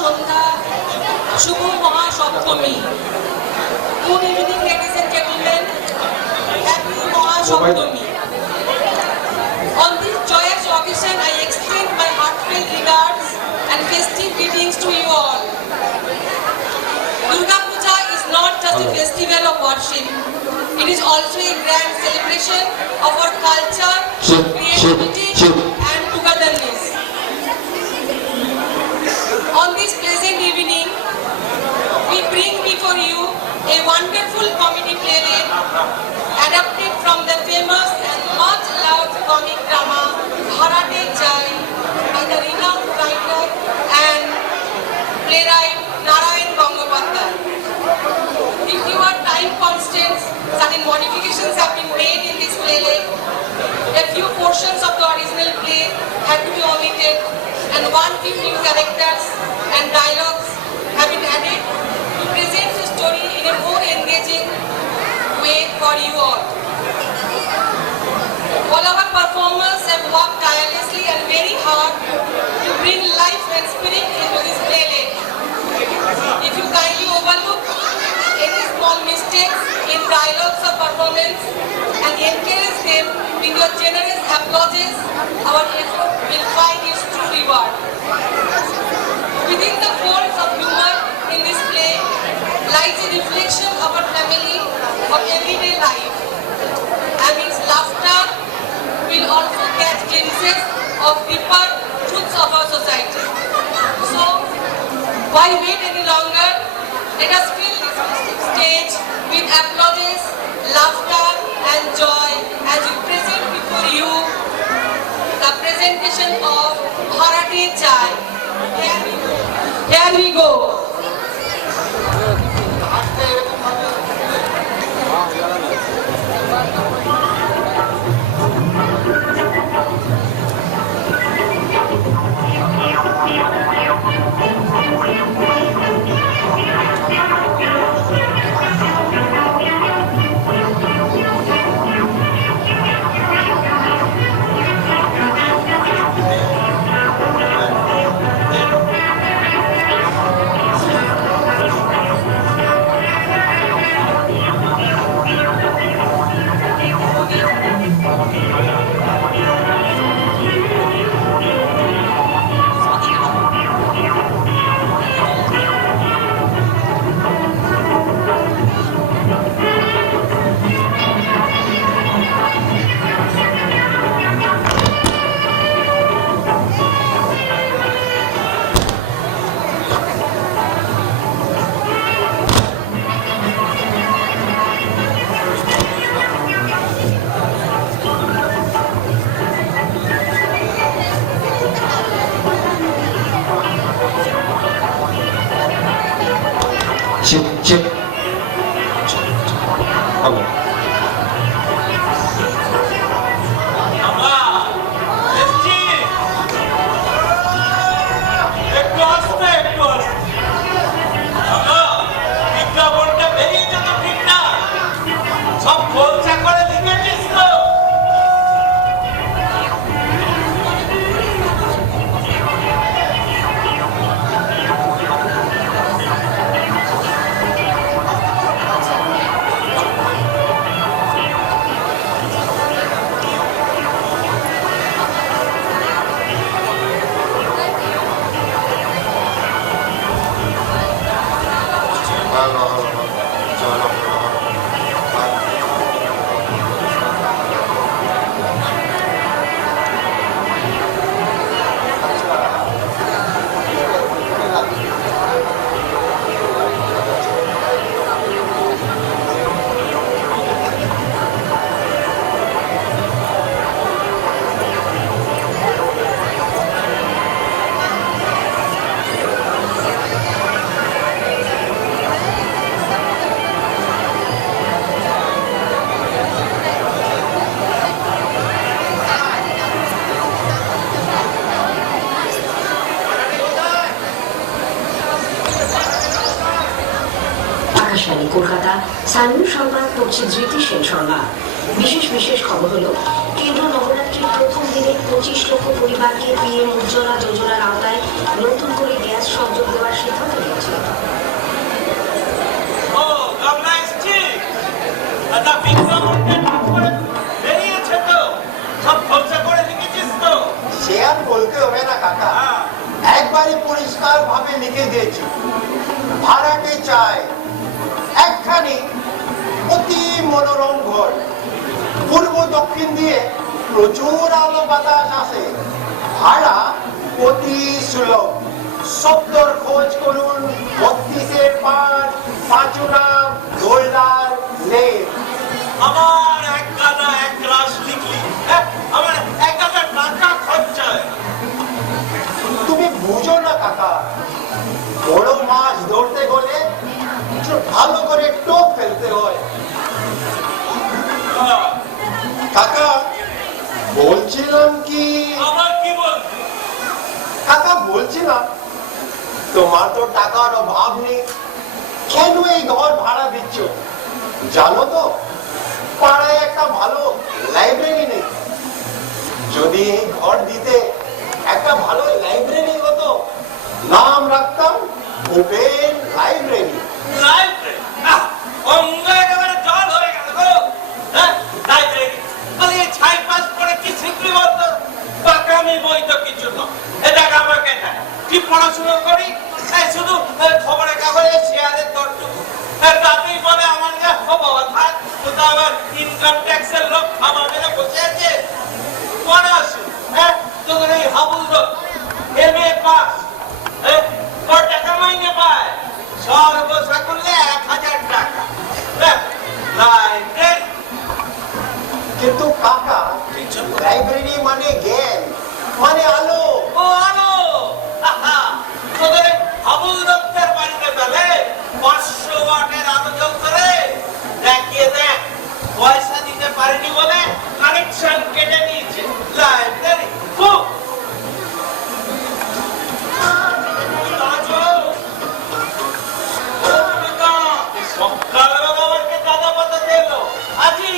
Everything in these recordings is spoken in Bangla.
Sandhya, Shubho Mahasaptami. Good evening, ladies and gentlemen. Happy Mahasaptami. On this joyous occasion, I extend my heartfelt regards and festive greetings to you all. Durga Puja is not just a festival of worship. It is also a grand celebration of our culture, creativity, and togetherness. On this pleasant evening, we bring before you a wonderful comedy play adapted from the famous and much loved comic drama Bharate Jai by the renowned writer and playwright Narayan Gangopadhyay. Due to our time constraints, certain modifications have been made in this play. A few portions of the original play had to be omitted, and one few new characters and dialogues have been added to present the story in a more engaging way for you all. All our performers have worked tirelessly and very hard to bring life and spirit into this play. If you kindly overlook any small mistakes in dialogues or performance and encourage them with your generous applauses, our effort will find its true reward. Within the folds of humor in this play lies a reflection of our family of everyday life. Amidst laughter, we'll also catch glimpses of deeper truths of our society. So, why wait any longer? Let us fill this stage with applauses, laughter, and joy as we present before you the presentation of Bharate Jai. Here we go. Here we go. Chip. Hello. Kolkata স্থানীয় সংবাদ পড়ছে ধৃতি সেন শর্মা। বিশেষ খবর হলো কেন্দ্র নবরাত্রির প্রথম দিনে 25 লক্ষ পরিবারকে পিএম উজ্জ্বলা যোজনার আওতায় নতুন করে গ্যাস সংযোগ যোগ দেওয়ার সিদ্ধান্ত নিয়েছে। ও গামলা এসছি আচ্ছা বিক্রম বেরিয়েছে তো সব খরচা করে লিখেছিস তো সে আর বলতে হবে না কাকা, একবারই পরিষ্কার ভাবে লিখে দিয়েছি। ভাড়াটে চাই একখানি অতি মনোরম ঘর, পূর্ব দক্ষিণ দিয়ে প্রচুর আলো বাতাস আসে, ভাড়া অতি সুলভ। সত্তর খোঁজ করুন 32-5 পাঁচুনা গোল্ডার লেন। আমার এক গাদা এক গ্লাস লিখলি আমার এক গাদা টাকা খরচা হয়। তুমি বুঝো না কাকা, বড় মাছ ধরতে গেলে একটু ভালো করে টোপ ফেলতে হয়। কাকা বলছিলাম কি, আমার কি বলছি কাকা বলছিলাম তোমার তো টাকার অভাব নেই, কেন এই ঘর ভাড়া দিচ্ছ? জানো তো পাড়ায় একটা ভালো লাইব্রেরি নেই। যদি এই ঘর দিতে একটা ভালো লাইব্রেরি হতো, নাম রাখতাম ওপেন লাইব্রেরি। লাইব্রেরি অঙ্গ একেবারে জল হয়ে গেল গো। লাইব্রেরি মানে ছাই পাস করে কি শিখবি বলতো? পাকামি বই তো কিছু না। এটা আমাকে না কি পড়াশোনা করি শুধু খবরের কাগজে শেয়ারের দরটুকু তাতেই বলে আমার যা বাবা থাক তো আবার ইনকাম ট্যাক্সের লোক আমার বসে আছে পড়াশো। তোদের এই হাবুল MA পাস কত টাকা মাইনে পায়? সর্বসা করলে 1000 টাকা। লাইব্রেরি কিন্তু কাকা লাইব্রেরি মানে জ্ঞান, মানে আলো। ও আলো তোদের হাবুল দত্তের বাড়িতে গেলে 500 ওয়াটের আলো জ্বলতো রে। দেখিয়ে দেখ পয়সা দিতে পারেনি বলে কানেকশন কেটে নিয়েছে। লাইব্রেরি খুব সকালবেলা আমাকে দাদা পাতা দিল আজি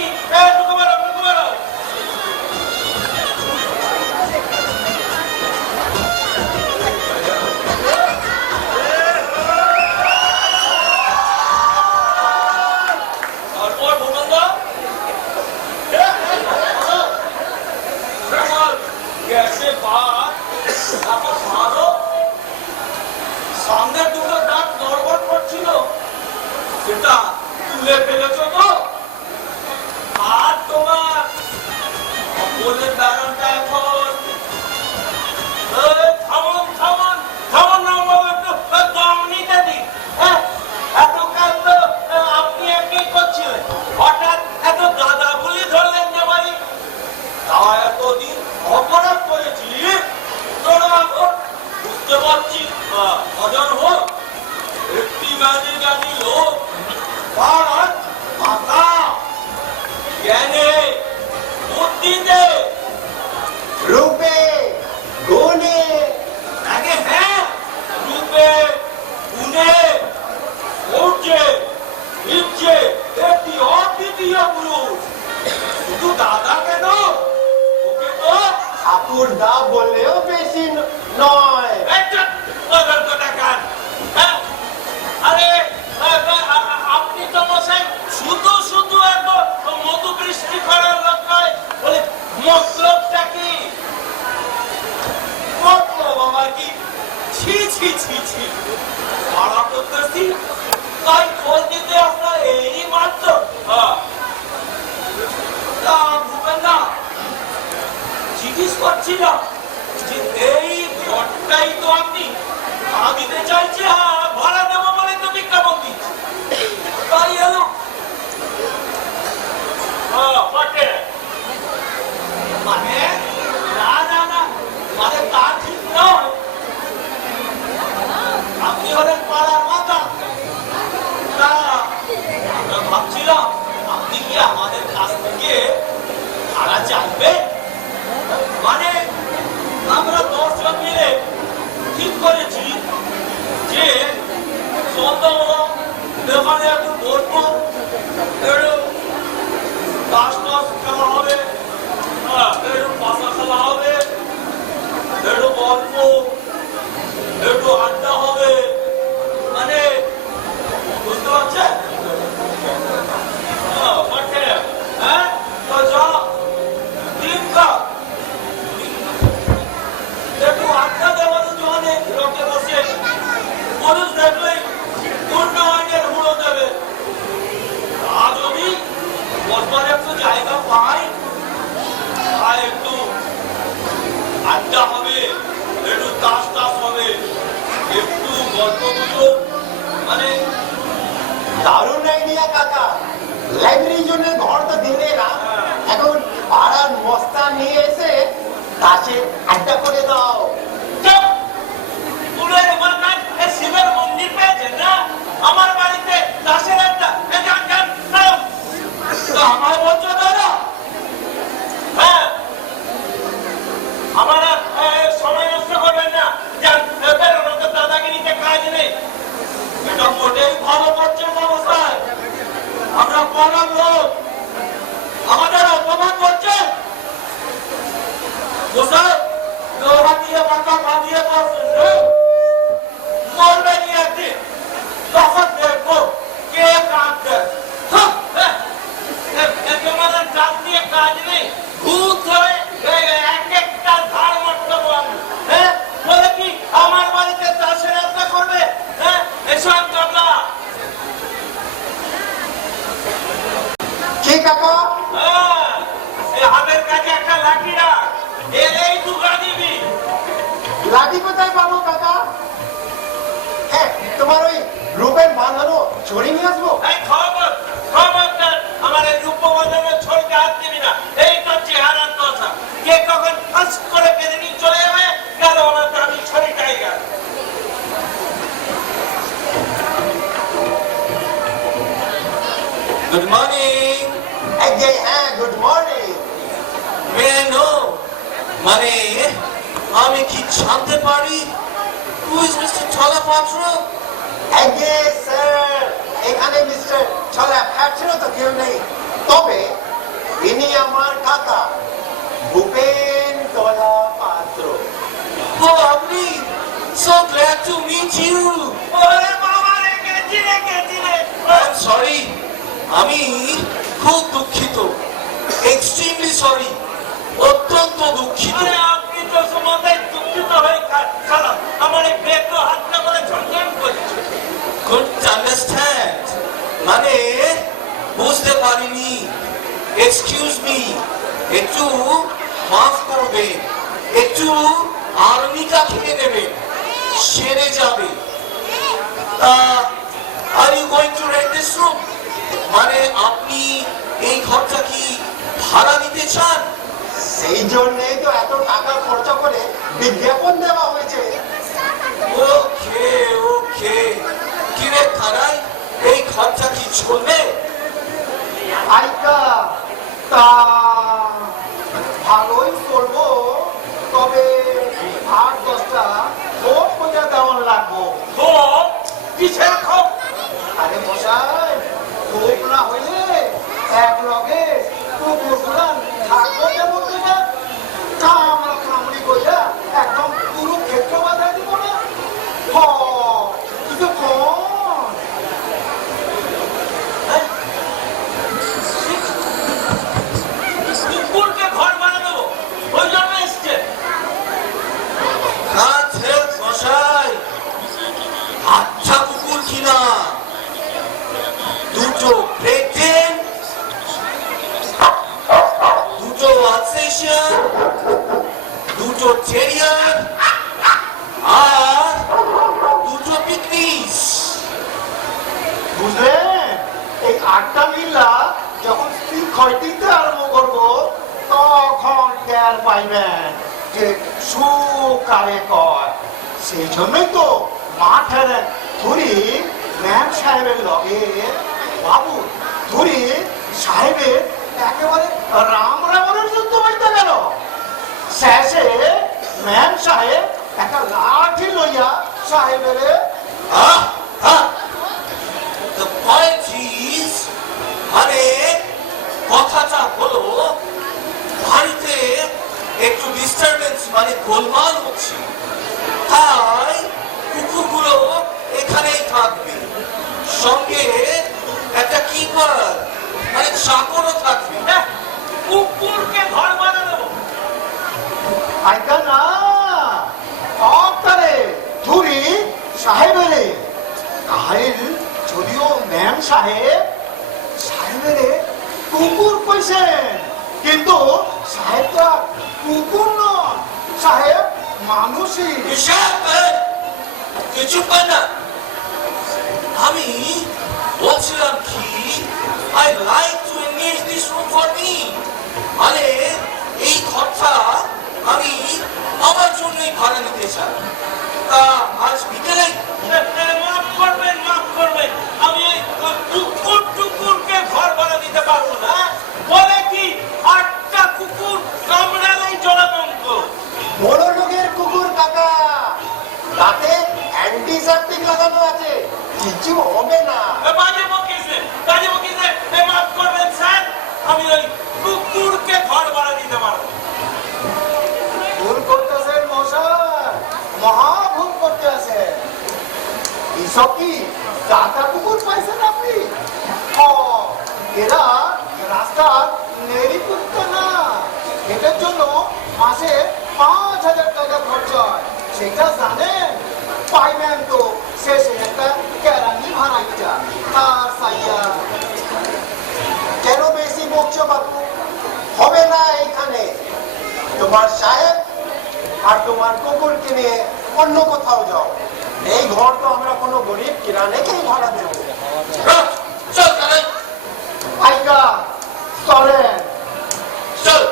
সামনের দুটো দাঁত নড়বড় করছিল, সেটা তুলে ফেলেছো তো? আর তোমার বলে দাঁড়ানটা এখন থামন থামন থামন না বাবু, একটু দম নিতে দিন। এতকাল তো আপনি একই করছিলেন, হঠাৎ এত দাদা বলি ধরলেন যে বাড়ি। তা এতদিন অপরাধ করেছি তোরা এখন বুঝতে পারছি অজন হোক একটি গাড়ি গাড়ি লোক পাড়ার মাথা জ্ঞানে বুদ্ধিতে রূপে গুণে আগে হ্যাঁ রূপে গুণে ওঠে ইচ্ছে একটি অদ্বিতীয় পুরুষ। শুধু দাদা কেন, ওকে তো ঠাকুর দা বললেও বেশি নয়। আপনি তো মশাই শুধু শুধু এত মধু বৃষ্টি করার লোক নয় বলে মতলবটা কি? মতলব আমার কি? ছি ছি ছি ছি পাড়া করতেছি তাই খোঁজ দিতে আপনার এই মাত্র ভূপেন্দা জিজ্ঞেস করছিলাম যে এই ঘরটাই তো আপনি ভাড়া দিতে চাইছে, ভাড়া দেবো বলে তো বিজ্ঞাপন দিচ্ছে, তাই এলো। মানে না না না মানে তা ঠিক নয়। আপনি হলেন পাড়ার মাথা, তা আমরা ভাবছিলাম আপনি কি আমাদের কাছ থেকে ভাড়া চাইবেন? মানে আমরা 10 জন মিলে ঠিক করেছি যে দোকানে একটু বসবো, একটু 10 কেমন হবে, একটু পুরুষ দেখলেই উন্নয়নের হুড়ো দেবে। তা যদি বসবার একটু জায়গা পাই, আর একটু আড্ডা হবে, একটু তাস টাস হবে, একটু গল্প গুজব, মানে দারুণ আইডিয়া কাকা। লাইব্রেরির জন্য ঘর তো দিলে না, এখন পাড়ার মস্তা নিয়ে এসে তাসে আড্ডা করে দাও। চুপ! পুরের মাথায় এ শিবের মন্দির পেয়েছেন না? আমার বাড়িতে দাসের আড্ডা, এ যান যান, নাও। তো আমার বলছো দাদা? হ্যাঁ, আমার সময় নষ্ট করবেন না। যান, বেরোন, তো দাদাগিরিতে কাজ নেই। এটা মোটেই ভালো করছে না মশাই। আমরা পাড়ার লোক, আমাদের অপমান করছে। মশাই, লোহা দিয়ে বাঁকা বাঁধিয়ে বসেন না? মরবে নি একদিন, তখন দেখবো কে কাঁদছে। হ্যাঁ, হ্যাঁ, তোমাদের জাত দিয়ে কাজ নেই। ভূত ধরে এক একটা ধার মারতে পারবো। হ্যাঁ, বলে কি আমার বাড়িতে চাষের আড্ডা করবে? হ্যাঁ, এসব কামলা। কি কাকা? হ্যাঁ, এই হাতের কাছে একটা লাঠি রাখ, এলেই দুগা দিবি। লাঠি কোথায় পাবো কাকা? হ্যাঁ, তোমার ওই রূপের বাঁধানো ছড়ি নিয়ে আসবো। এই খবরদার আমার এই রূপবন্ধনের ছড়িতে হাত দিবি না। এই তো চেহারার কথা। কে কখন ফাঁস করে কেঁদে নিয়ে চলে যাবে, গেল আমার দামি ছড়িটাই গেল। Good morning. এই যে, হ্যাঁ, good morning. May I know? মানে আমি কি জানতে পারি who is Mr. Cholapatra? এই যে, স্যার, এখানে মিস্টার ছলা ফ্যাটছিল তো কেউ নেই, তবে ইনি আমার কাকা ভূপেন তলা পাত্র। Oh, আপনি, so glad to meet you. ওরে বাবা রে, গেছি রে। I'm sorry. আমি খুব দুঃখিত, extremely sorry, অত্যন্ত দুঃখিত। আরে আপনি তো সময় দুঃখিত হয়ে খারাপ আমার এই বেগ হাতটা করে ঝনঝন করছে। Couldn't understand. মানে বুঝতে পারিনি। এক্সকিউজ মি, একটু মাফ করবেন, একটু আর্নিকা খেয়ে নেবেন, সেরে যাবে। Are you going to rent this room? মানে আপনি এই ঘরটা কি ভাড়া দিতে চান? সেই জন্যই তো এত টাকা খরচা করে বিজ্ঞাপন দেওয়া হয়েছে। ওকে ওকে, কিরে খারাই, এই ঘরটা কি চলবে? আইকা, তা ভালোই চলবো, তবে 8-10টা ভোট পয়সা দেওয়ার লাগবো। খুব কিসের খুব? আরে মশাই, ভোট না হইলে এক লগে কুকুর গুলান থাকবো যেমন না, কামড়া কামড়ি কইরা একদম পুরো ক্ষেত্র বাঁধাই দিব না। হ, কিছু কম। কুকুরকে ঘর বানা দেবো, ওই জন্য এসছে। কাছে মশাই, আচ্ছা কুকুর কিনা, দুটো প্রেগনেন্ট, দুটো আলসেশিয়ান, দুটো টেরিয়ার, আর দুটো পিকনিস। বুঝলেন, এই 8টা মিল্লা যখন শিক্ষয় দিতে আরম্ভ করবো, তখন টের পাইবেন যে সুখ কারে কয়। সেই জন্যই তো মাঠের ধরি ম্যাম সাহেবের লগে বাবু ধরি সাহেবের একেবারে রাম রাবণের যুদ্ধ হইতে গেল। শেষে ম্যাম সাহেব একটা লাঠি লইয়া সাহেবের Ah, ah. The point is, মানে কথাটা হলো বাড়িতে একটু ডিস্টারবেন্স, মানে গোলমাল হচ্ছে, তাই কুকুরগুলো এখানেই থাকবে, সঙ্গে একটা কিপার মানে চাকরও থাকবে। হ্যাঁ, কুকুরকে ঘর বানা দেবো। আইকা না অক্টারে ধুরি সাহেবের সাহেব সাহেবের কুকুর কইছেন, কিন্তু সাহেব তো আর কুকুর নন, সাহেব মানুষই। কিছু পায় না। আমি বলছিলাম কি, I like to engage this room for me, মানে এই ঘরটা আমি আমার জন্যই ভাড়া নিতে চাই। তা আজ বিকেলে মাফ করবেন, মাফ করবেন, আমি ওই কুকুর টুকুরকে ঘর ভাড়া দিতে পারবো না। বলে কি 8টা কুকুর কামড়ালেই জলাতঙ্ক। বড় লোকের কুকুর কাকা, তাতে অ্যান্টিসেপটিক লাগানো আছে, কিছু হবে না। বাজে বকিছে, বাজে বকিছে। মাফ করবেন স্যার, আমি ওই কুকুরকে ঘর ভাড়া দিতে পারবো। ভুল করতেছেন মশাই, মহা ভুল করতেছে। এসব কি দাদা কুকুর পাইছেন আপনি? এরা রাস্তার নেড়ি কুত্তা না, এটার জন্য মাসে 5,000 টাকা খরচ হয়, সেটা জানেন? পাইবেন তো শেষে একটা কেরানি ভাড়াইটা আর সাইয়া। কেন বেশি বকছো বাবু? হবে না এইখানে। তোমার সাহেব আর তোমার কুকুর কিনে অন্য কোথাও যাও। এই ঘর তো আমরা কোনো গরিব কিরানেকেই ভাড়া দেবো। চল কানাই, আইকা চলেন। চল।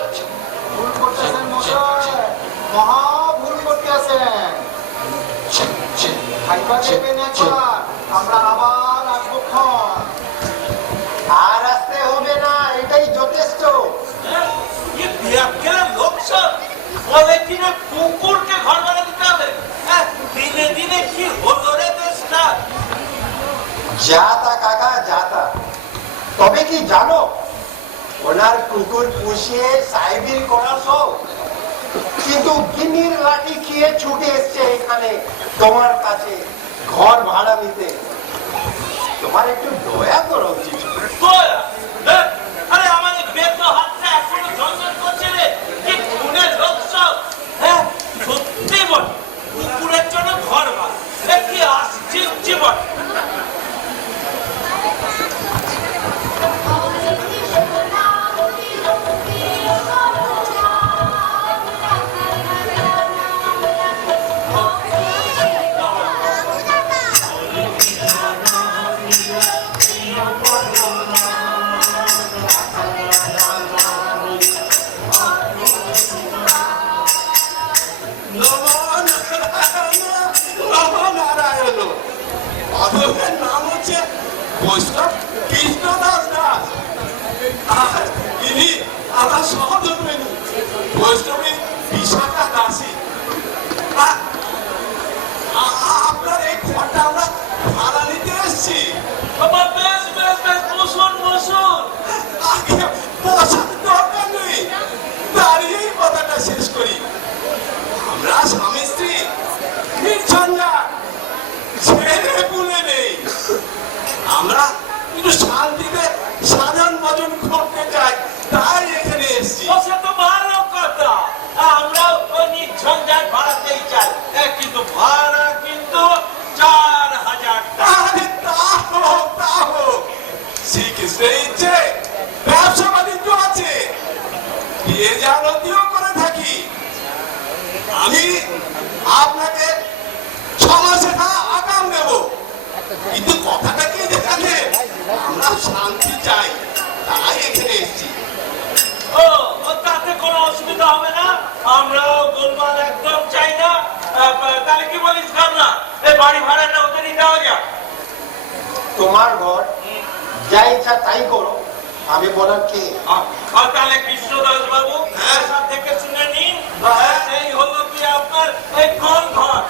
ভুল করতেছেন মশাই, মহা ভুল করতেছেন। খাইবা দেবেন একবার, আমরা আবার আসবো ক্ষণ। আর আসতে হবে না, এটাই যথেষ্ট। ये बियाकेला लोक सब বলে কিনা কুকুরকে ঘর ভাড়া দিতে হবে। দিনে দিনে কি হলো রে দেশটা। যাতা কাকা যাতা। তবে কি জানো, ওনার কুকুর পুষিয়ে সাইবির করা সব, কিন্তু গিনির লাঠি খেয়ে ছুটে এসছে এখানে তোমার কাছে ঘর ভাড়া নিতে। তোমার একটু দয়া করা উচিত। দয়া? আরে আমাদের বেত হাতটা এখনো ঝনঝন করছে রে। কি খুনের লোক সব। সত্যি বল, কুকুরের জন্য ঘর ভাড়া, কি আশ্চর্য জীবন। বাবুর নাম হচ্ছে বৈষ্ণব কৃষ্ণদাস দাস, আর ইনি আমার সহধর্মিণী বৈষ্ণবী বিশাখা দাসী। আপনার এই ঘরটা আমরা ভাড়া নিতে এসছি। বাবা বেশ বেশ বেশ, বসুন বসুন। আগে বসার দরকার নেই, দাঁড়িয়েই কথাটা শেষ করি। আমরা স্বামী স্ত্রী নির্ঝঞ্ঝাট, ছেলে পুলে নেই। আমরা একটু শান্তিতে সাধন ভজন করতে চাই, তাই এখানে এসেছি। সে তো ভালো কথা, আমরাও নির্ঝঞ্ঝাট ভাড়াতেই চাই, কিন্তু ভাড়া কিন্তু 4,000 টাকা। আরে তা হোক, শ্রীকৃষ্ণের ইচ্ছে ব্যবসা বাণিজ্য আছে, বিয়ে জানতিও করে থাকি। আমি আপনাকে 6 মাসে আগাম দেব, কিন্তু কথাটা কি দেখালে আমরা শান্তি চাই, তাই এখানে এসেছি। ও তাতে কোনো অসুবিধা হবে না, আমরাও গোলমাল একদম চাই না। তাহলে কি বলিস কামলা, এই বাড়ি ভাড়াটা ওদেরই দেওয়া যাক। তোমার ঘর, যা ইচ্ছা তাই করো, আমি বলার কে? তাহলে কৃষ্ণদাস বাবু সব থেকে শুনে নিন। এই হলো কি আপনার এই কোন ঘর,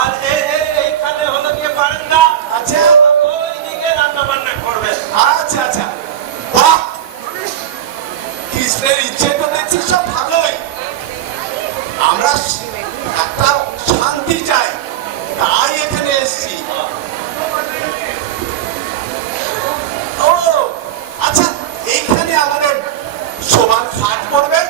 আর এইখানে হলো কি বারান্দা। আচ্ছা ওইদিকে রান্না বান্না করবেন। আচ্ছা আচ্ছা, বাহ, কৃষ্ণের ইচ্ছে তো দেখছি সব ভালোই। আমরা একটা শান্তি চাই, তাই এখানে এসেছি। ও আচ্ছা, এইখানে আমাদের সমান খাট পড়বে,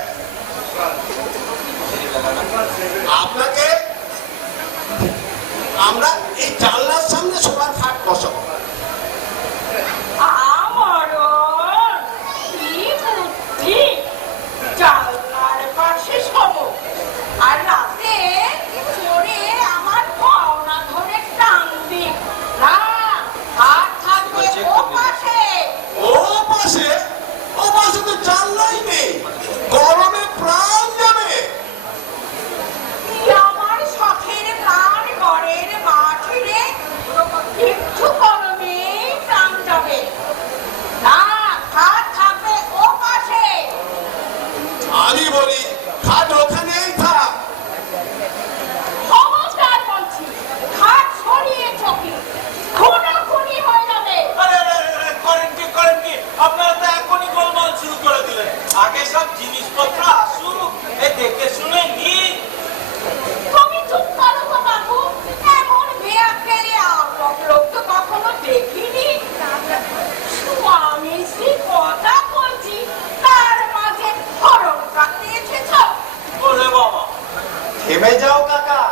থেমে যাও কাকা,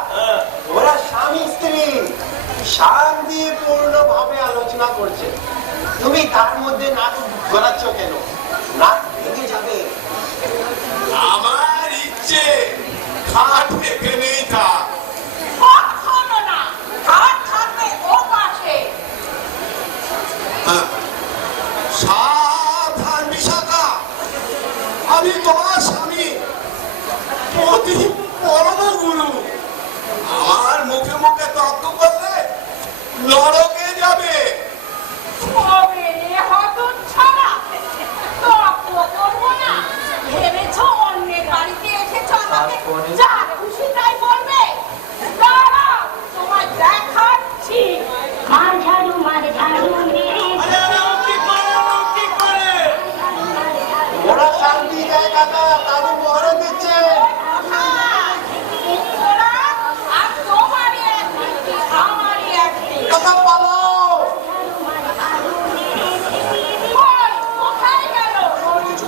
ওরা স্বামী স্ত্রী শান্তিপূর্ণ ভাবে আলোচনা করছে, তুমি তার মধ্যে নাক গলাচ্ছ কেন? নাক ভেঙে যাবে। আমার ইচ্ছে খাট এখানেই থাক। কখনো না, খাট থাকবে ও পাশে। সাবধান বিশাখা, আমি তোমার স্বামী প্রতি পরম গুরু। আমার মুখে মুখে তর্ক করলে নরকে যাবে। কবে রে হতচ্ছাড়া, তর্ক করবো না ভেবেছো? অন্যের বাড়িতে এসেছো, আমাকে যা খুশি তাই বলবে? দাঁড়াও, তোমায় দেখাচ্ছি। মার ঝাড়ু মেরে কি করে ওরা শান্তি দেয় কাকা, তাদের মহরত দিচ্ছে। ওরা আর তোমারই একদিন, আমারই একদিন। কাকা পালাও। কই, কোথায় গেল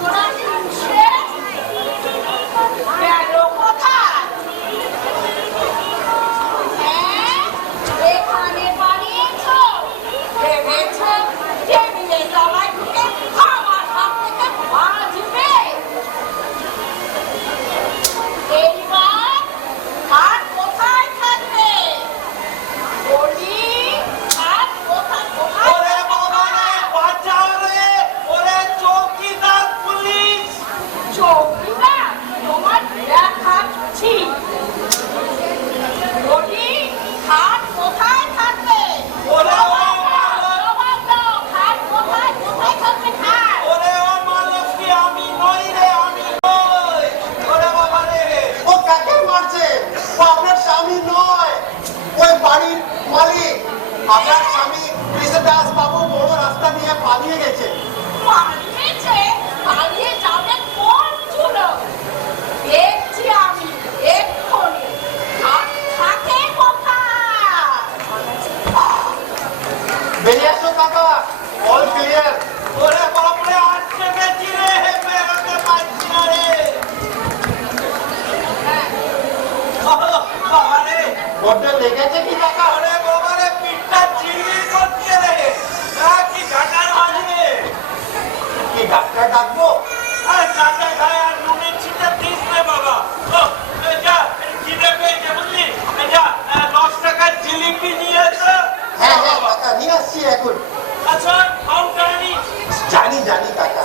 ওরা? সে গেল কোথায়? হ্যাঁ, এখানে বানিয়েছো, ভেবেছো টেবিলে তলায় ঢুকে আমার হাত থেকে বাঁচবে? এইবার আর কোথায় থাকবে বলি? আর কোথায় কোথায় ওরে বাবা রে, বাঁচাও রে, ওরে চৌকিদার পুলিশ। চৌকিদার? তোমার দেখাচ্ছি। বলি, খাট কোথায় থাকবে? ওরে ও জবাব দাও, খাট কোথায় কোথায় থাকবে খাট? ওরে ও মালতী, আমি নই রে, আমি নই। ওরে বাবা রে, ও কাকে মারছে? ও আপনার স্বামী নয়, ওই বাড়ির মালিক। আপনার স্বামী কৃষ্ণদাস বাবু বড় রাস্তা দিয়ে পালিয়ে গেছে। পালিয়েছে? পালিয়ে যাবে কোন চুলো? দেখছি আমি এক্ষুনি। খাট থাকে কোথায়? বেরিয়ে আসো কাকা, অল ক্লিয়ার। ওরে বাপরে, আজকে বেঁচি রে, বেরোতে পারছি না রে। বাবা রে, ওটা লেগেছে কি কাকা? ওরে বাবা রে, পিঠটা চিড়ির করছে রে। কি ঝাঁটার বাজবে। কি ডাক্তার ডাকবো? আর চাটা খায় আর নুনের ছিটে দিস রে বাবা। যা, খিদে পেয়েছে বুঝলি? যা, 10 টাকার জিলিপি নিয়ে এসো। হ্যাঁ হ্যাঁ কাকা, নিয়ে আসছি এখন। আচ্ছা, কাউন্টারে নি। জানি জানি কাকা।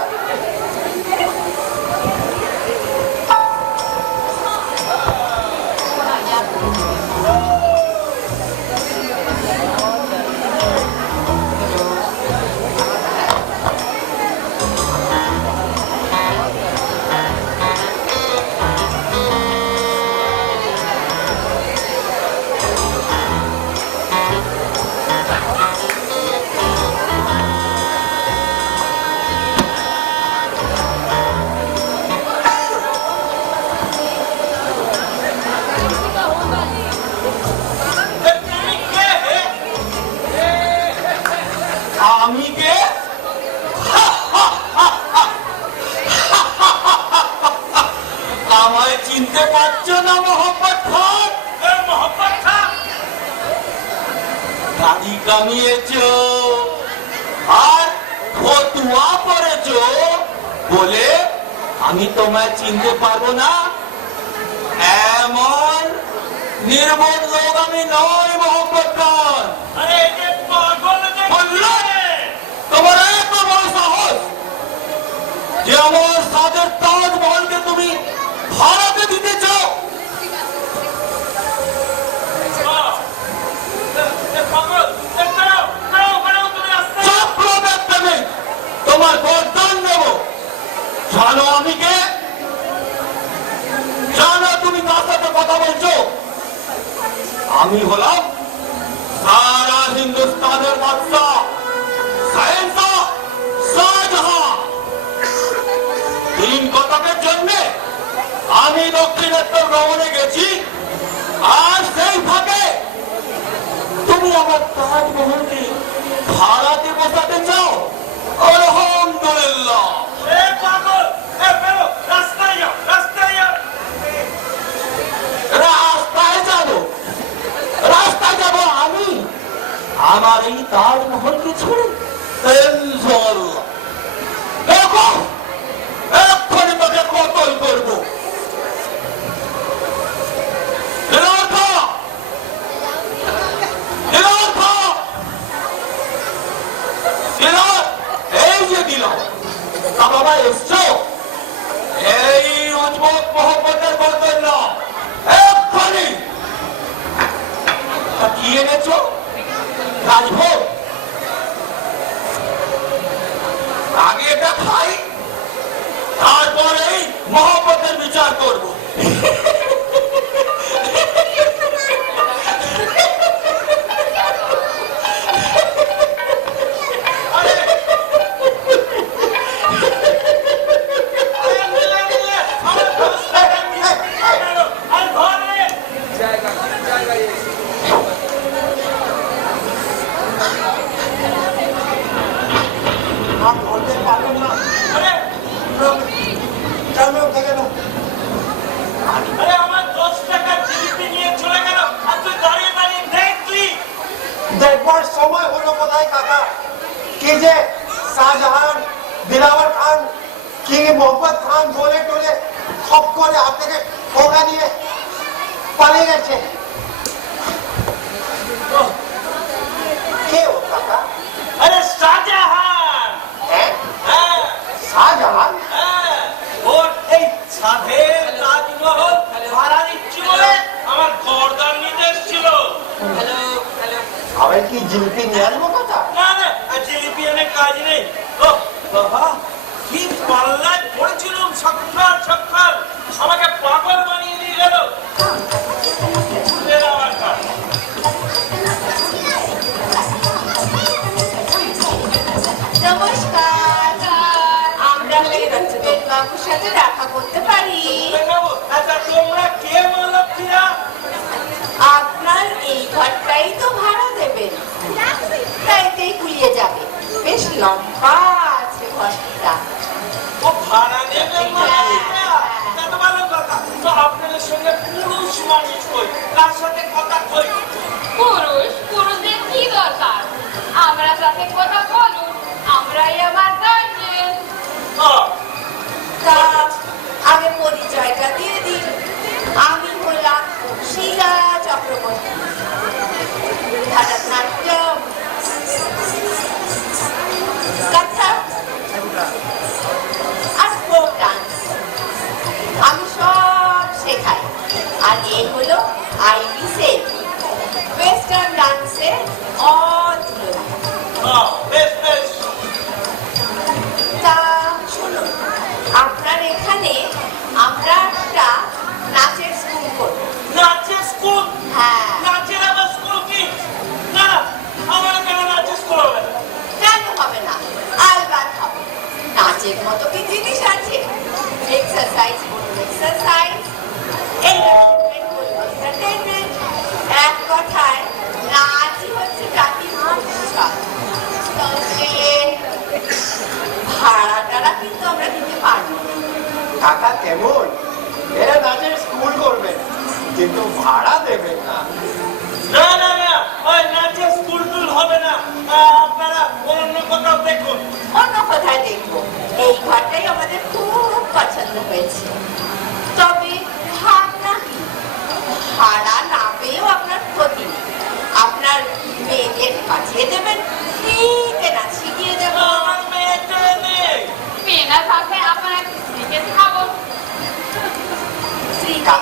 তুমি কে হে? আমি কে? আমায় চিনতে পারছো না মোহাম্মদ খান? মোহাম্মদ খান। দাড়ি কামিয়েছো আর ফতুয়া পড়েছো বলে আমি তোমায় চিনতে পারবো না? এমন নির্বোধ লোক আমি নই মোহাম্মদ খান। আরে এই যে পাগল বললো? দেখছে। তোমার এত বড় সাহস যে আমার সাদের তাজমহলকে তুমি ভাড়াতে দিতে চাও? পাগল, বেরো, তুমি আসতে। চক্র ব্যক্তি নেই, তোমার বরদান নেব। জানো আমি কে? জানো তুমি কার সাথে কথা বলছো? আমি হলাম সারা হিন্দুস্তানের বাদশাহ শাহেনশাহ শাহজাহান। 3 কতকের জন্য আমি দক্ষিণেশ্বর ভ্রমণে গেছি, আর সেই ফাঁকে তুমি আমার তাজমহলকে ভাড়াতে বসাতে চাও? আলহামদুলিল্লাহ। এ পাগল, বেরো, রাস্তায় যাও, রাস্তায় যাও। রাস্তা আমার এই তাজমহলকে ছেড়ে ইনশাআল্লাহ। দেখো এক্ষুনি তোকে কতল করবো। এই যে দিলাম তা বাবা এসছো, এই উদ্ভব মহব্বতের বদল না, এক্ষুনি কি এনেছো? রাজভোগ। আগে এটা খাই, তারপরে মহব্বতের বিচার করবো। আর ধরতে পারবেন না। জানো গেল। আরে আমার 10 টাকার জিলিপি নিয়ে চলে গেল, আর তুই দাঁড়িয়ে দাঁড়িয়ে দেখলি। দেখবার সময় হলো কোথায় কাকা? কি যে শাহজাহান, দিলাওয়ার খান, কি মোহাম্মদ খান বলে টোলে সব করে আপনাকে ঠোকা দিয়ে পালিয়ে গেছে। কে ও কাকা? আরে শাহজাহান। হ্যাঁ হ্যাঁ শাহজাহান। হ্যাঁ, ওর এই সাধের তাজমহল ভাড়া দিচ্ছি বলে আমার গর্দান নিতে এসেছিল। আবার কি জিলিপি নিয়ে আসবো কাকা? না না, আর জিলিপি এনে কাজ নেই। ও বাবা, কি পাল্লায় পড়েছিলাম সকাল সকাল, আমাকে পাগল বানিয়ে দিয়ে গেল। আমার কাজ। নমস্কার, আমরা বেল বাবুর সাথে দেখা করতে পারি? বাবু, আচ্ছা তোমরা কে মা লক্ষ্মীরা? আপনার এই ঘরটাই তো ভাড়া দেবেন, তাইতেই গুলিয়ে যাবে। বেশ লম্বা আছে ঘরটা। ও ভাড়া নেবে মা লক্ষ্মীরা? তা তো ভালো কথা। তো আপনাদের সঙ্গে পুরুষ মানুষ কই, কার সাথে কথা কই? পুরুষদের কি দরকার? আমরা সাথে কথা বলুন, আমরাই আমার গার্জেন। ও, তা আগে পরিচয়টা দিয়ে দিন। আমি হলাম শিলা চক্রবর্তী, ভারতনাট্যম, কত্থক আর ফোক ডান্স আমি সব শেখাই। আর এই হলো আইবি সেল, ওয়েস্টার্ন ডান্সের অতুলনীয়। বেশ বেশ। তা শুনুন, আপনার এখানে আমরা একটা নাচের স্কুল করব। নাচের স্কুল? হ্যাঁ। নাচের আবার স্কুল কি? না না, আমার কেন নাচের স্কুল হবে না? কেন হবে না? আলবাত হবে। নাচের মতো কি জিনিস আছে? এক্সারসাইজ বলুন এক্সারসাইজ, এন্টারটেনমেন্ট বলুন এন্টারটেনমেন্ট। এক কথায় নাচই হচ্ছে জাতির উৎসব। তবে ভাড়াটারা কিন্তু আমরা দিতে পারবো না। কাকা কেমন? এরা নাচের স্কুল করবেন কিন্তু ভাড়া দেবেন না। না না না, ওই নাচের স্কুল টুল হবে না। আপনারা অন্য কোথাও দেখুন। অন্য কোথায় দেখবো? এই ঘরটাই আমাদের খুব পছন্দ হয়েছে। তবে ভাবনা কি, ভাড়া না পেয়েও আপনার ক্ষতি নেই। আপনার মেয়েদের পাঠিয়ে দেবেন, ফ্রিতে নাচ শিখিয়ে দেবো। আমার মেয়েটা নেই। মেয়ে না থাকলে আপনারা স্ত্রীকে খাবো। ফ্রিতে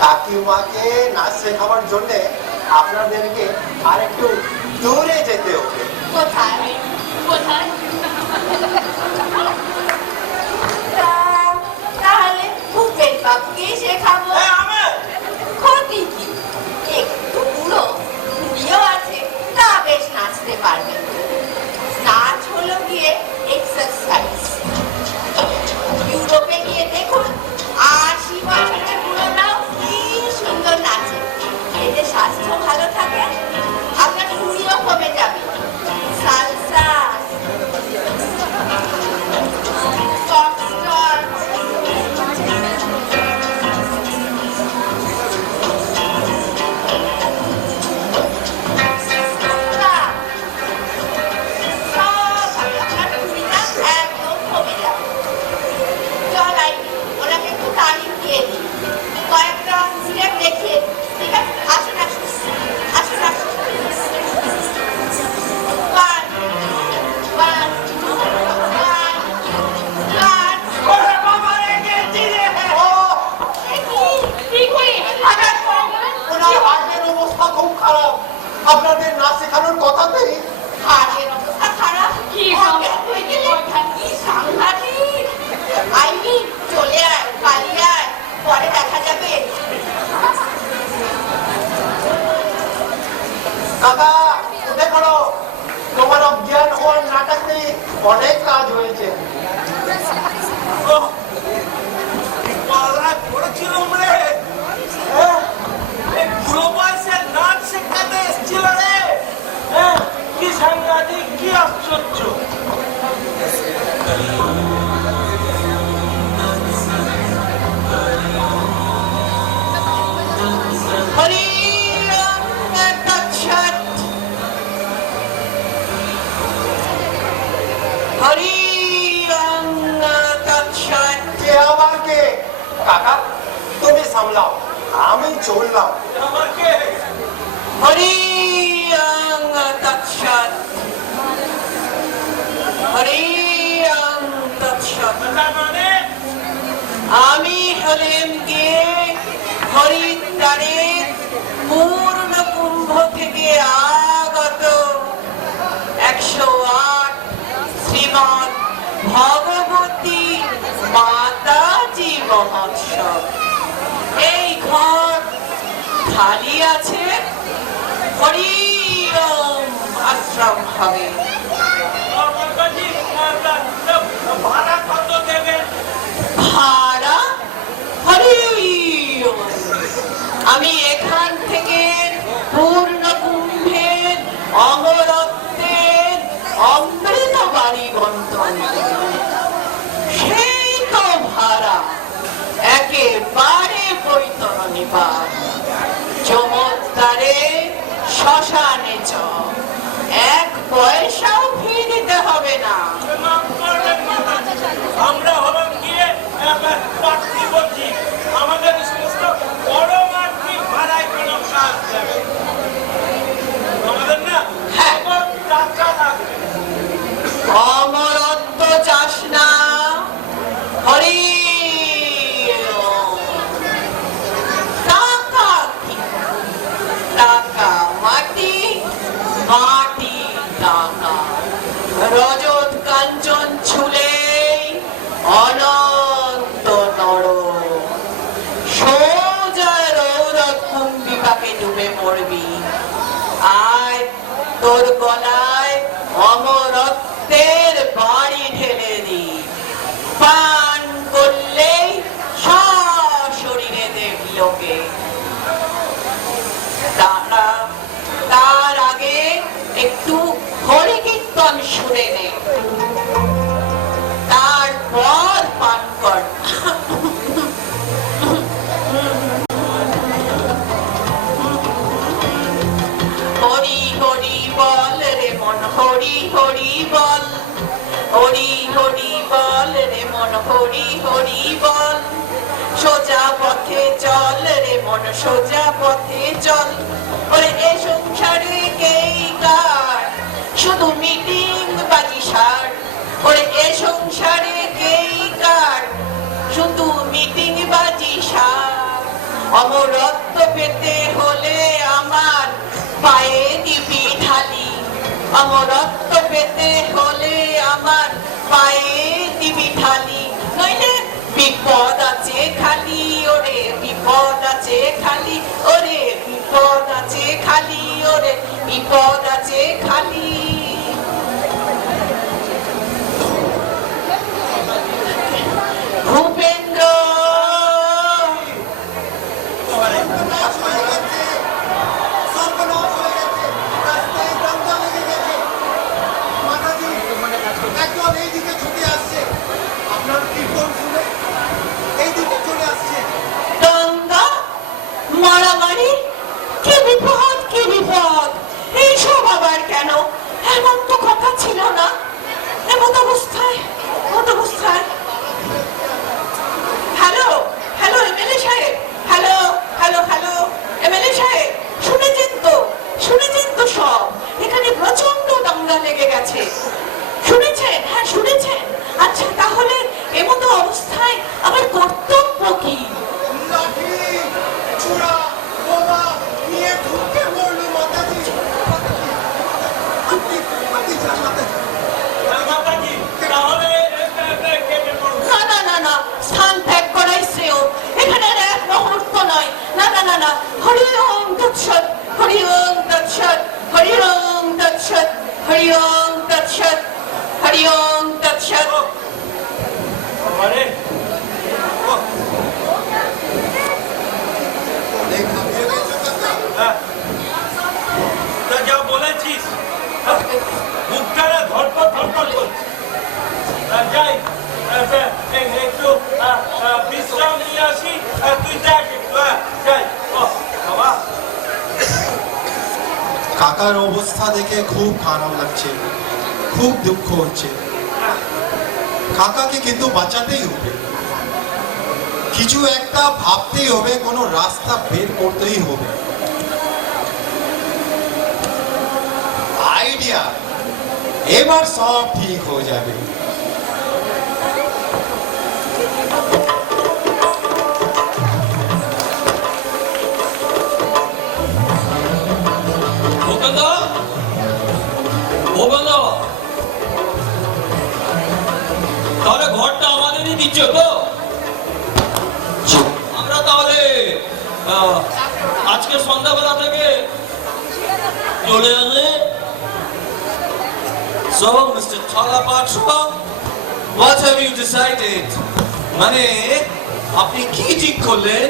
কাকিমাকে নাচ শেখাবার জন্য আপনাদেরকে আর একটু দূরে যেতে হবে। কোথায়? কোথায়? তাহলে ভূপেন বাবুকেই শেখাবো। আমার ক্ষতি কি? একটু বুড়ো, বুড়িও আছে, তা বেশ নাচতে পারবে। নাচ হলো গিয়ে এক্সারসাইজ। ইউরোপে গিয়ে দেখুন, 80 বছরের বুড়োরাও কি সুন্দর নাচে। এতে স্বাস্থ্য ভালো থাকে, আপনার ভুঁড়িও কমে যাবে। সালসা, ফক্সট্রট, অবস্থা খুব খারাপ। আপনাদের না শেখানোর কথাতেই হাটের অবস্থা খারাপ। কি অজ্ঞান হয়ে গেলে কি সাংঘাতিক। আইনি চলে আয়, পালিয়ে আয়, পরে দেখা যাবে। কাকা উঠে পড়ো, তোমার অজ্ঞান হওয়ার নাটকে অনেক কাজ হয়েছে। পাল্লা পড়েছিলাম রে। হ্যাঁ, এই বুড়ো বয়সে নাচ শেখাতে এসেছিল রে। হ্যাঁ, কি সাংঘাতিক, কি আশ্চর্য। হরি ওম তৎসৎ। হরি ওম তৎসৎ। কে আবার কে? কাকা তুমি সামলাও, আমি চললাম। আমাকে হরি ওম তৎসৎ। হরি ওম তৎসৎ। তার মানে আমি হলেন গিয়ে হরিদ্বারের পূর্ণ কুম্ভ থেকে আগত 108 শ্রীমৎ ভগবতী মাতাজি মহোৎসব। এই ঘর খালি আছে, হরি ওম আশ্রম হবে। বাবাজি, ভাড়া কত দেবেন? ভাড়া? হরি ওম। আমি এখান থেকে পূর্ণ কুম্ভের অমরত্বের অমৃত বাড়ি বন্টন করি। সেই তো ভাড়া একেবারে বৈতরণী পার। চমৎকারে শ্মশানে চ, 1 পয়সাও ফি দিতে হবে না। মাফ করবেন মাতাজি, আমরা হলাম গিয়ে পার্থিবজী। আমাদের সমস্ত বড় মাঠি ভাড়ায় কোনো কাজ দেবে আমাদের না। হ্যাঁ। আমার টাকা লাগবে। অমরত্ব চাস না? হরি ওম। টাকা কি? টাকা মাটি, মাটি টাকা। রজত কাঞ্চন ছুলে অনন্ত নর। সোজা রৌরব কুম্ভিকাকে ডুবে মরবি। আয়, তোর গলায় অমরত্বের বাড়ি ঢেলে দি। পান করলেই সশরীরে দেখলোকে। তার আগে একটু হরি কীর্তন শুনে নে, তারপর পান কর। হরি হরি বল রে মন, হরি হরি বল। হরি হরি বল রে মন, হরি হরি বল। সোজা পথে চল রে মন, সোজা পথে চল। ওরে এ সংসারে কেই কার, শুধু মিটিং বাজি সার। ওরে এ সংসারে কেই কার, শুধু মিটিং বাজি সার। অমরত্ব পেতে হলে আমার পায়ে দিবি ঢালি। অমরত্ব পেতে হলে আমার পায়ে দিবি ঢালি। নইলে বিপদ আছে খালি, ওরে বিপদ আছে খালি। ওরে বিপদ আছে খালি, ওরে বিপদ আছে খালি। ভূপেন্দ্র দঙ্গা, মারামারি, কি বিপদ, কি বিপদ। এইসব আবার কেন? এমন তো কথা ছিল না। এমন অবস্থায়, হ্যালো হ্যালো এমএলএ সাহেব, হ্যালো হ্যালো হ্যালো এমএলএ সাহেব, শুনেছেন তো সব? এখানে প্রচন্ড দাঙ্গা লেগে গেছে। শুনেছেন? হ্যাঁ শুনেছেন। আচ্ছা তাহলে এমতো অবস্থায় আমার কর্তব্য কি? লাঠি, ছুরা, বোমা নিয়ে ঢুকে হ্যাঁ? তা যা বলেছিস বুকটা ধরপড় করছে। যাই একটু বিশ্রাম নিয়ে আসি, তুই দেখ একটু। যাই বাবা। কাকার অবস্থা দেখে খুব খারাপ লাগছে, খুব দুঃখ হচ্ছে। কাকাকে কিন্তু বাঁচাতেই হবে, কিছু একটা ভাবতেই হবে, কোনো রাস্তা বের করতেই হবে। আইডিয়া, এবার সব ঠিক হয়ে যাবে। তাহলে ঘরটা আমাদেরই দিচ্ছ তো? আমরা তাহলে আজকে সন্ধ্যাবেলা থেকে চলে আসে। So, Mr. Chalapatra, what have you decided? মানে আপনি কি ঠিক করলেন?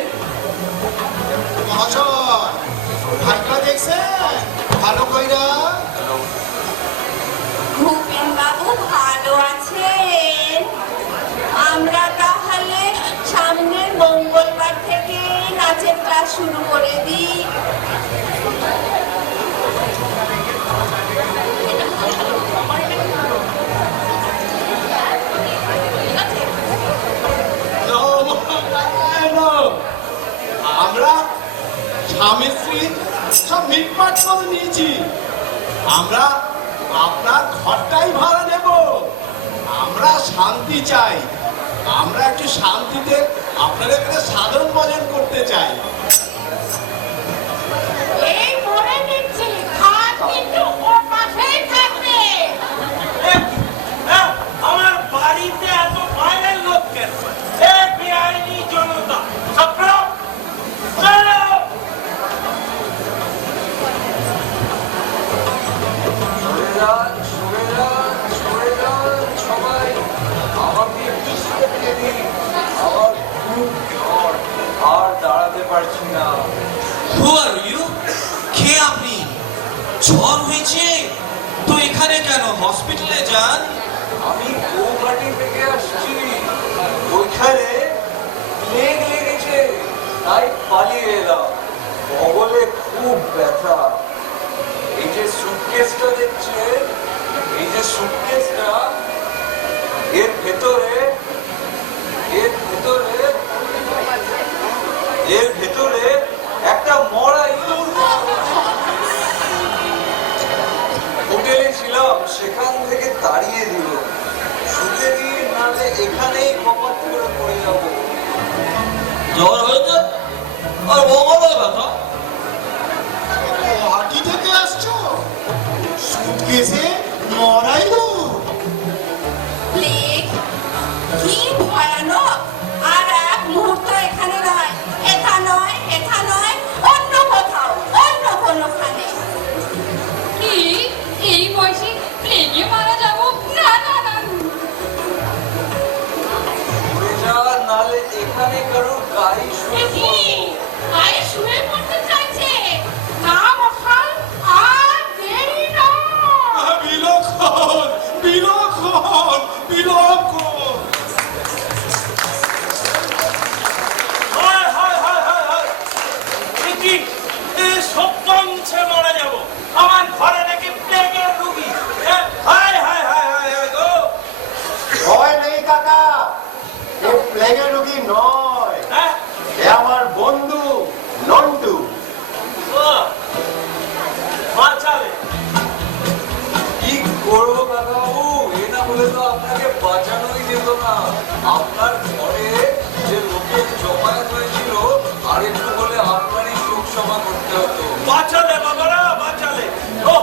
মহাশয়, ভাইটা দেখছেন ভালো কইরা? ভূপেন বাবু ভালো আছেন? আমরা তাহলে সামনের মঙ্গলবার থেকে নাচের ক্লাস শুরু করে দিই। আমরা স্বামী স্ত্রী সব মিটমাট করে নিয়েছি। আমরা আপনার ঘরটাই ভাড়া দেব। আমরা শান্তি চাই, আমরা একটু শান্তিতে আপনার এখানে সাধারণ ভোজন করতে চাই। এই বলে দিচ্ছি খাট কিন্তু ওর পাশেই থাকবে। আমার বাড়িতে এত বাইরের লোক কেন? বেআইনি জনতা সব সবাই আমাকে একটু দিয়ে দিন, আমার খুব জ্বর, আর দাঁড়াতে পারছি না। Who are you? কে আপনি? জ্বর হয়েছে তো এখানে কেন? হসপিটালে যান। আমি গৌহাটি থেকে আসছি, ওইখানে প্লেগ লেগেছে, তাই পালিয়ে এলাম। বগলে খুব ব্যথা। এই যে সুটকেসটা দেখছেন, এই যে সুটকেসটা, এর ভেতরে একটা মরা ইঁদুর। হোটেলে ছিলাম, সেখান থেকে তাড়িয়ে দিল। শুতে দিয়ে নালে এখানেই কপাট করে পড়ে যাব। জ্বর হয়েছে আর বগলে ব্যথা। গুয়াহাটি থেকে আসছো? সুটকেসে মরাই গো। প্লিজ, কি ভয়ানক! আর এক মুহূর্ত এখানে নয়, এটা নয়, অন্য কোথাও, অন্য কোনোখানে। কি এই বয়সে প্লেগে মারা যাবো? না না না। নালে এখানে কারো গায়ে শুয়ে কি গায়ে শুয়ে পড়তে চাইছে? না মশাই, আর দেরি না। বিলক্ষণ, বিলক্ষণ, বিলক্ষণ। সত্যঞ্চে মারা যাব। আমার ঘরে নাকি প্লেগের রুগী। হায় হায় হায় হায় হায় গো। ভয় নেই কাকা, এ প্লেগের রোগী নয়, এ আমার বন্ধু নন্টু। বাঁচালে কি করবো কাকাবাবু? এ না বলে তো আপনাকে বাঁচানোই যেত না। আপনার ঘরে যে লোকের জমায়েত হয়েছিল, আর একটু বলে আপনারই শোক সভা করতে হতো। বাঁচালে বাবারা, বাঁচালে। ও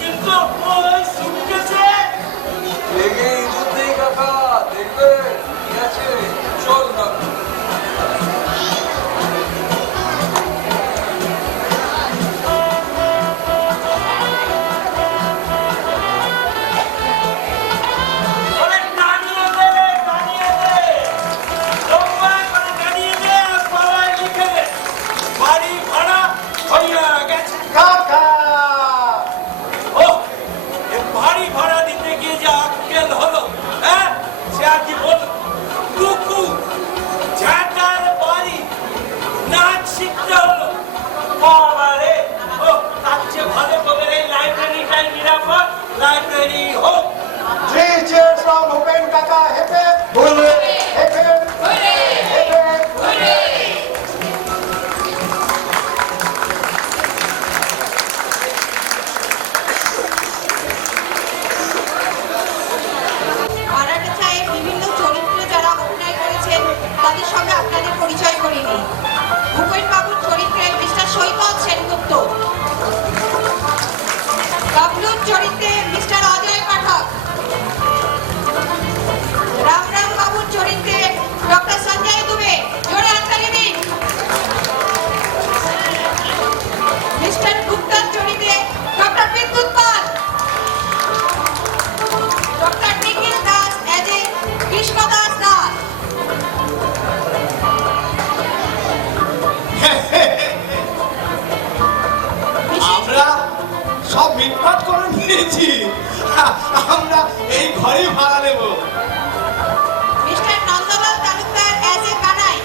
কিন্তু ওই সুটকেসে লেগে ইঁদুর নেই কাকা, দেখবেন কি আছে। চল না। টানিয়ে দে, টানিয়ে দে। সব মিটমাট করে নিয়েছি। আমরা এই ঘরেই ভাড়া নেব। Mister Nandalal Talukdar as a Kanai.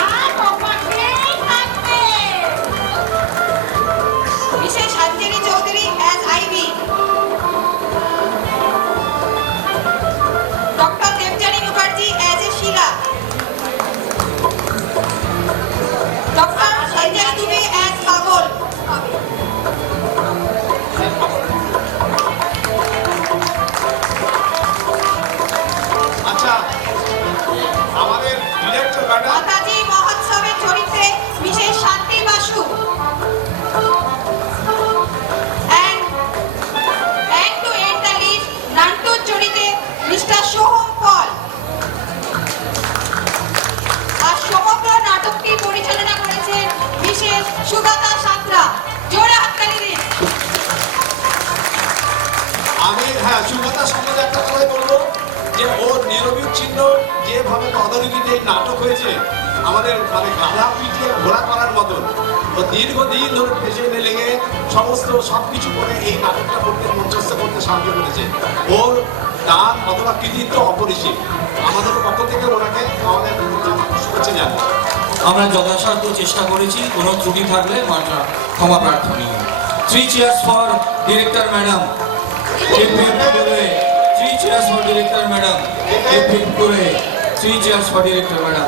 আর কপাটেই থাকবে। Mrs Shantini Chowdhury as Ivy. Doctor Debjani Mukherjee as a Sheela. Doctor Sanjay Dubey as পাগল। আচ্ছা, আমাদের ডিরেক্টর ম্যাডাম মাতাজি মহোৎসবের চরিত্রে মিসেস শান্তি Basu. And to end the list, নান্টুর চরিত্রে মিস্টার সোহম পল। আর সমগ্র নাটকটি পরিচালনা করেছেন মিসেস সুগাতা সাঁতরা। জোরে হাততালি দিন। আমি সুগতা সম্বন্ধে একটা কথাই বলবো যে ওর নিরবিচ্ছিন্ন যেভাবে তদারকিতে এই নাটক হয়েছে আমাদের মানে গাধা পিটিয়ে ঘোড়া করার মতন। ও দীর্ঘদিন ধরে পেছনে লেগে সমস্ত সবকিছু করে এই নাটকটা করতে মঞ্চস্থ করতে সাহায্য করেছে। ওর দান অথবা কৃতিত্ব অপরিসীম। আমাদের পক্ষ থেকে ওনাকে আমাদের শুভেচ্ছা জানাই। আমরা যথাসাধ্য চেষ্টা করেছি, কোনো ত্রুটি থাকলে আমরা ক্ষমা প্রার্থনী। 3 cheers for director madam. Hip hip করে 3 cheers for director madam. Hip hip করে 3 cheers for ডিরেক্টর ম্যাডাম।